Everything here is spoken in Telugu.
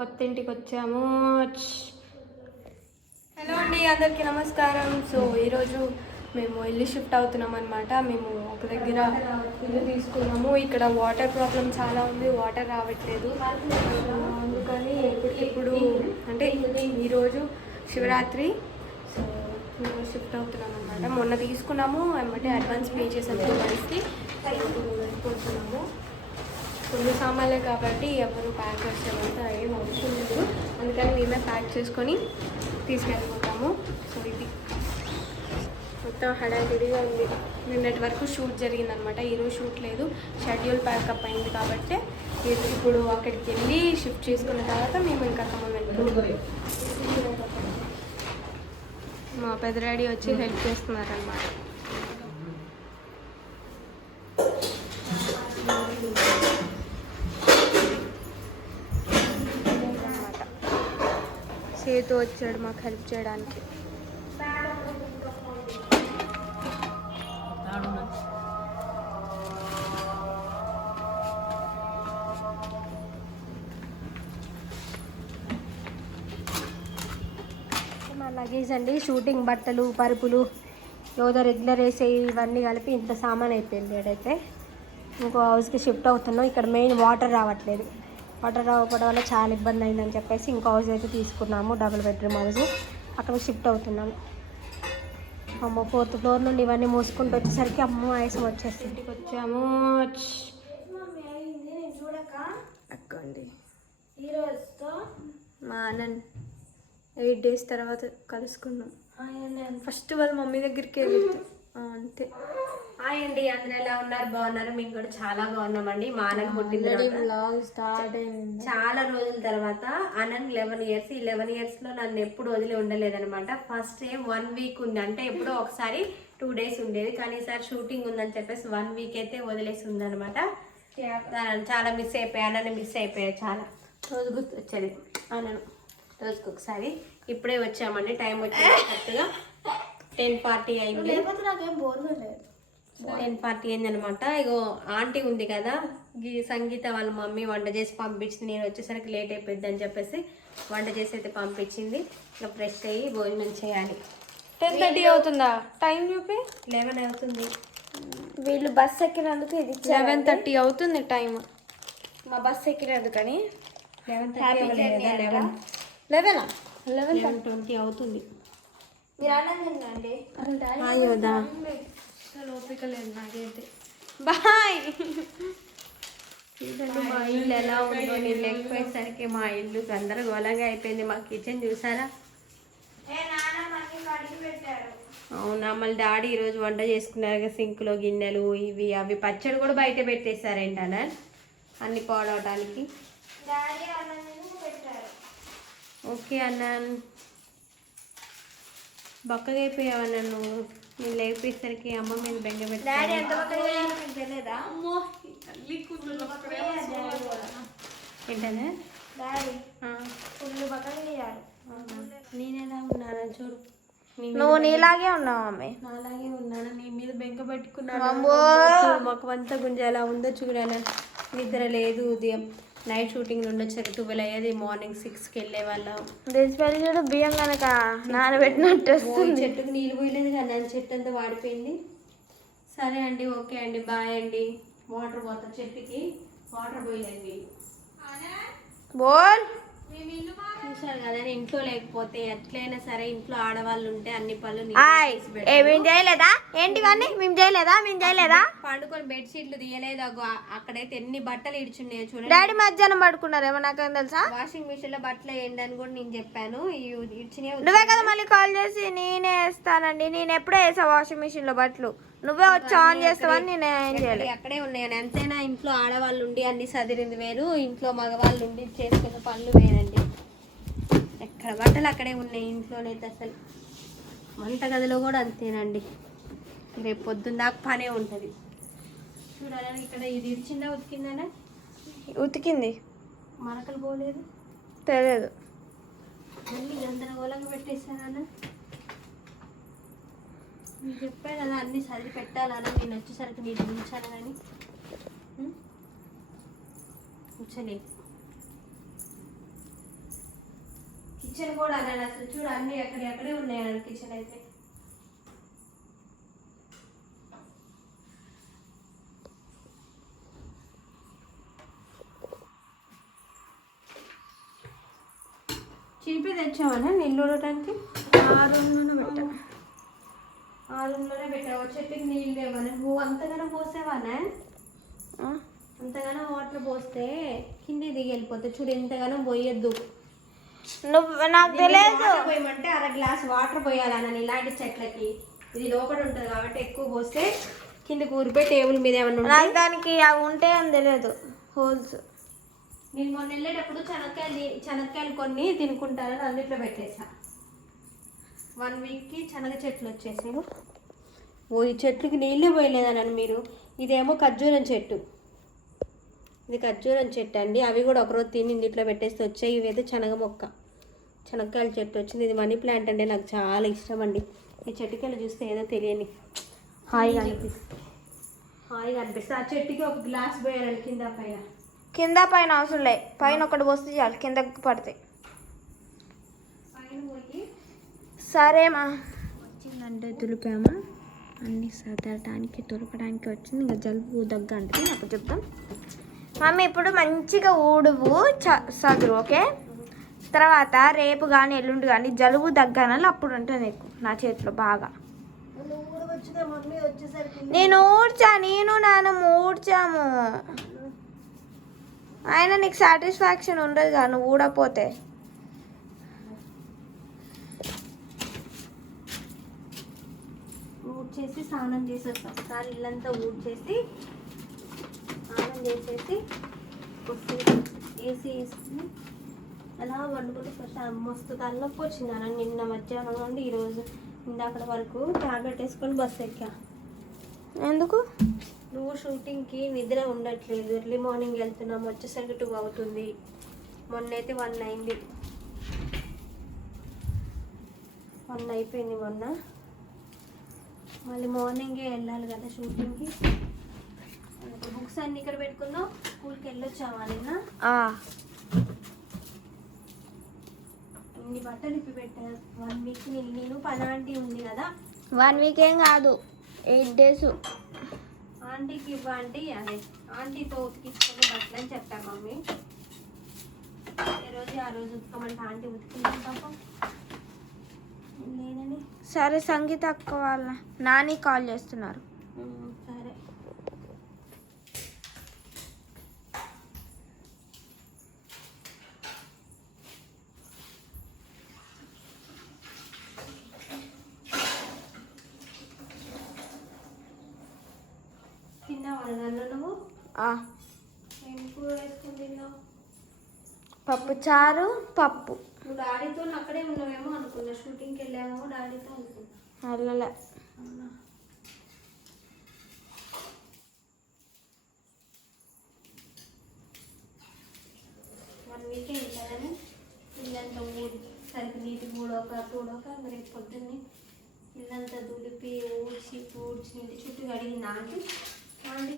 కొత్త ఇంటికి వచ్చాము హలో అండి అందరికీ నమస్కారం. సో ఈరోజు మేము ఇల్లు షిఫ్ట్ అవుతున్నాం అనమాట మేము ఒక దగ్గర ఇల్లు తీసుకున్నాము. ఇక్కడ వాటర్ ప్రాబ్లం చాలా ఉంది. వాటర్ రావట్లేదు. అందుకని ఇప్పుడు అంటే ఈరోజు శివరాత్రి. సో షిఫ్ట్ అవుతున్నాం అనమాట మొన్న తీసుకున్నాము. అంటే అడ్వాన్స్ పే చేసాము. టూ ఇప్పుడు వెళ్ళిపోతున్నాము. కొన్ని సామాన్లే కాబట్టి ఎవరు ప్యాక్ చేసేంత ఏం అవసరం లేదు. అందుకని మేమే ప్యాక్ చేసుకొని తీసుకెళ్ళిపోతాము. సో ఇది మొత్తం హడావిడిగా ఉంది. నిన్నటి వరకు షూట్ జరిగిందనమాట. ఈరోజు షూట్ లేదు. షెడ్యూల్ ప్యాకప్ అయింది కాబట్టి ఇది- ఇప్పుడు అక్కడికి వెళ్ళి షిఫ్ట్ చేసుకున్న తర్వాత మేము ఇంకా ఖమ్మం వెళ్ళిపోతాం మా పెద్ద వచ్చి హెల్ప్ చేస్తున్నారనమాట. సేతు వచ్చాడు మాకు హెల్ప్ చేయడానికి. మా లగేజ్ అండి షూటింగ్ బట్టలు పరుపులు యోధ రెగ్యులర్ వేసే ఇవన్నీ కలిపి ఇంత సామాన్ అయిపోయింది ఏడైతే ఇంకో హౌస్కి షిఫ్ట్ అవుతున్నాం. ఇక్కడ మెయిన్ వాటర్ రావట్లేదు. వాటర్ రావడం వల్ల చాలా ఇబ్బంది అయిందని చెప్పేసి ఇంకో హౌస్ అయితే తీసుకున్నాము డబుల్ బెడ్రూమ్ హౌస్ అక్కడ షిఫ్ట్ అవుతున్నాము అమ్మ ఫోర్త్ ఫ్లోర్ నుండి ఇవన్నీ మూసుకుంటూ వచ్చేసరికి అమ్మ ఆయాసం వచ్చేస్తుంది. ఇంటికి వచ్చాము. అక్కండి. ఈరోజుతో మా ఆనంద్ ఎయిట్ డేస్ తర్వాత కలుసుకున్నాం. ఫస్ట్ వాళ్ళ మమ్మీ దగ్గరికి వెళ్తే అంతే. హాయ్ అండి అందరూ ఎలా ఉన్నారు? బాగున్నారు? మేము కూడా చాలా బాగున్నామండి. మా ఆనంద్ పుట్టిన తర్వాత. చాలా రోజుల తర్వాత ఆనంద్ లెవెన్ ఇయర్స్ ఈ లెవెన్ ఇయర్స్లో నన్ను ఎప్పుడు వదిలి ఉండలేదన్నమాట. ఫస్ట్ డే వన్ వీక్ ఉంది. అంటే ఎప్పుడో ఒకసారి టూ డేస్ ఉండేది. కానీ ఈసారి షూటింగ్ ఉందని చెప్పేసి వన్ వీక్ అయితే వదిలేసి ఉందన్నమాట. దాన్ని చాలా మిస్ అయిపోయా నన్ను మిస్ అయిపోయా చాలా. రోజు గుర్తు వచ్చేది. అవునను రోజుకి ఒకసారి ఇప్పుడే వచ్చామండి. టైం వచ్చింది కరెక్ట్గా టెన్ పార్టీ అయింది. టెన్ పార్టీ అయిందనమాట ఇగో ఆంటీ ఉంది కదా ఈ సంగీత వాళ్ళ మమ్మీ వంట చేసి పంపించింది. నేను వచ్చేసరికి లేట్ అయిపోయింది అని చెప్పేసి వంట చేసి అయితే పంపించింది. ఇక ఫ్రెష్ అయ్యి భోజనం చేయాలి. టెన్ థర్టీ అవుతుందా? టైం చూపి. లెవెన్ అవుతుంది. వీళ్ళు బస్ ఎక్కినందుకు ఇది. లెవెన్ థర్టీ అవుతుంది టైం మా బస్ ఎక్కినందుకని లెవెన్ థర్టీ లెవెన్ లెవెనా లెవెన్ లెవెన్ ట్వంటీ అవుతుంది. మీరు ఆనందం అండి అయ్యోదా అసలు ఓపిక లేదు. నాకైతే. బాయ్. చూడండి మా ఇల్లు ఎలా ఉందో నేను లేకపోయేసరికి మా ఇల్లు గందరగోళంగా అయిపోయింది. మా కిచెన్ చూసారా? అవునా మళ్ళీ డాడీ ఈరోజు వంట చేసుకున్నారు కదా సింక్లో గిన్నెలు ఇవి అవి పచ్చడి కూడా బయట పెట్టేశారేంటి అన్న అన్ని పాడవటానికి? ఓకే అన్న బక్కగా అయిపోయావన్న నువ్వు? నేను లేపేసరికి అమ్మ మీద బెంగ ఏంటనే? నేనెలా ఉన్నానా చూడు? నువ్వు నీలాగే ఉన్నావు మమ్మీ నాలాగే ఉన్నాను? నీ మీద బెంక పెట్టుకున్నాను? అమ్మో! చూడు మాకు అంత గుంజ ఎలా ఉందో చూడాను నిద్ర లేదు ఉదయం. నైట్ షూటింగ్ నుండి వచ్చారు ట్వెల్వ్ అయ్యేది మార్నింగ్ సిక్స్కి వెళ్ళే వాళ్ళం. దిసిపెళ్ళి చూడు బియ్యం కనుక నానబెట్టినట్టు ఈ చెట్టుకు నీళ్ళు పోయలేదు కానీ నా చెట్టు అంతా వాడిపోయింది. సరే అండి ఓకే అండి బాయ్ అండి. వాటర్ పోతా చెట్టుకి. వాటర్ పోయలేదు బోల్. చూసారు కదా ఇంట్లో లేకపోతే ఎట్లయినా సరే ఇంట్లో ఆడవాళ్ళు ఉంటే అన్ని పనులు. మేము చేయలేదా? ఏంటి కానీ మేము చేయలేదా? మేము చేయలేదా? పండుకొని బెడ్షీట్లు తీయలేదు అక్కడైతే ఎన్ని బట్టలు ఇడిచున్నాయో చూడండి. డాడీ మధ్యాహ్నం పడుకున్నారు? ఏమో నాకేం తెలుసా? వాషింగ్ మిషన్లో బట్టలు వేయండి అని కూడా నేను చెప్పాను. నువ్వే కదా మళ్ళీ కాల్ చేసి నేనే వేస్తానండి. నేను ఎప్పుడే వేసా వాషింగ్ మిషన్లో బట్టలు. నువ్వే వచ్చి ఆన్ చేస్తావని నేను ఏం చేయలేదు అక్కడే ఉన్నాయని. ఎంతైనా ఇంట్లో ఆడవాళ్ళు ఉండి అన్ని సదిరింది వేరు ఇంట్లో మగవాళ్ళు ఉండి చేసుకున్న పనులు వేరండి. ఎక్కడ బట్టలు అక్కడే ఉన్నాయి ఇంట్లోనైతే అసలు. వంట గదిలో కూడా అంతేనండి. రేపు పొద్దున్న దాకా పనే ఉంటుంది. చూడాలని ఇక్కడ ఇది ఇచ్చిందా ఉతికిందనే? ఉతికింది. మరకలు పోలేదు? తెలియదు అన్ని గందరగోళంగా పెట్టేశానన్న నేను చెప్పాను కదా అన్ని సర్ది పెట్టాలన్నా నేను వచ్చేసరికి నేను ఉంచాను కానీ ఉంచలేదు కిచెన్ కూడా అన్నాడు అసలు చూడు అన్ని ఎక్కడెక్కడే ఉన్నాయి కిచెన్ అయితే చీపి తెచ్చామన్నా నీళ్ళు ఉండటానికి ఆరు పెట్టాను ఆ రూమ్లోనే పెట్టావు చెట్టుకి నీళ్ళు లేవని నువ్వు అంతగానో పోసేవానా? అంతగానో వాటర్ పోస్తే కింద దిగి వెళ్ళిపోతే చూడు ఎంతగానో పోయొద్దు. నువ్వు నాకు తెలియదు పోయమంటే అర గ్లాస్ వాటర్ పోయాలన్న ఇలాంటి చెట్లకి. ఇది లోపల ఉంటుంది కాబట్టి ఎక్కువ పోస్తే కింద కూరిపోయి టేబుల్ మీద ఏమన్నా ఉంటే నాకు దానికి అవి ఉంటాయి అని తెలియదు హోల్స్. నేను మొన్న వెళ్ళేటప్పుడు శనక్కాయలు శనక్కాయలు కొన్ని తినుకుంటారని అందుట్లో పెట్టేసా. వన్ వీక్కి శనగ చెట్లు వచ్చేసాయి ఓ ఈ చెట్లుకి నీళ్ళే పోయలేదనని మీరు? ఇదేమో ఖర్జూరం చెట్టు. ఇది ఖర్జూరం చెట్టు అండి. అవి కూడా ఒకరోజు తిని ఇంట్లో పెట్టేస్తే వచ్చాయి. ఇవైతే శనగ మొక్క. శనగకాయల చెట్టు వచ్చింది. ఇది మనీ ప్లాంట్ అంటే నాకు చాలా ఇష్టం అండి. ఈ చెట్టుకెళ్ళి చూస్తే ఏదో తెలియని హాయిగా అనిపిస్తుంది. హాయిగా అనిపిస్తుంది. ఆ చెట్టుకి ఒక గ్లాస్ పోయారండి కింద పైన. కింద పైన అవసరం లే. పైన ఒకటి పోస్తే చాలు. కిందకి పడతాయి పైన పోయి సరేమా వచ్చిందంటే తులిపామా. అన్ని సదరడానికి తులపడానికి వచ్చింది. ఇంకా జలుబు దగ్గు అంటే అప్పుడు చెప్తాం. మమ్మీ ఇప్పుడు మంచిగా ఊడువు చ సదురు ఓకే? తర్వాత రేపు కానీ ఎల్లుండి కానీ జలుబు దగ్గనాలి అప్పుడు ఉంటుంది నీకు నా చేతిలో బాగా. నేను ఊడ్చా నేను నాన్న ఊడ్చాము. అయినా నీకు సాటిస్ఫాక్షన్ ఉండదు కదా నువ్వు ఊడపోతే ఊడ్చేసి స్నానం చేసేస్తాం ఒకసారి ఇల్లంతా ఊడ్చేసి స్నానం చేసేసి కొద్ది ఏసీ వేసుకుని అలా వండుకుంటే ప్రశా- మస్తు తలనొప్పి వచ్చింది నిన్న మధ్యాహ్నం నుండి ఈరోజు ఇందాక వరకు ట్యాబ్లెట్ వేసుకొని బస్సు ఎక్కా. ఎందుకు? నువ్వు షూటింగ్కి నిద్ర ఉండట్లేదు. ఎర్లీ మార్నింగ్ వెళ్తున్నాం. వచ్చేసరికి టూ అవుతుంది. మొన్న అయితే వన్ అయింది. వన్ అయిపోయింది మొన్న. మళ్ళీ మార్నింగే వెళ్ళాలి కదా షూటింగ్కి. బుక్స్ అన్ని ఇక్కడ పెట్టుకుందాం. స్కూల్కి వెళ్ళొచ్చావా నిన్న? ఇన్ని బట్టలు ఇప్పి పెట్టాను వన్ వీక్ నేను పని ఆంటీ ఉంది కదా. వన్ వీక్ ఏం కాదు. Eight days. ఆంటీకి ఇవ్వ ఆంటీ. అదే ఆంటీతో ఉతికించుకొని బట్టలు అని చెప్పారు మమ్మీ. ఏ రోజు ఆ రోజు ఉతకమంటే ఆంటీ ఉతికింది పాపం సరే సంగీత అక్క వాళ్ళ నాని కాల్ చేస్తున్నారు. సరే. పప్పు చారు పప్పు. నువ్వు డాడీతో అక్కడే ఉన్నావేమో అనుకున్నా. షూటింగ్కి వెళ్ళావేమో డాడీతో అనుకున్నా. అవునా? వన్ వీక్ కదని ఇల్లంతా ఊడి సరికి నీటి ఊడొక తూడొక రేపు పొద్దున్నే ఇల్లంతా దులిపి ఊడ్చి పూడ్చి ఇంటి చుట్టూ కడిగింది ఆంటీ? ఆంటీ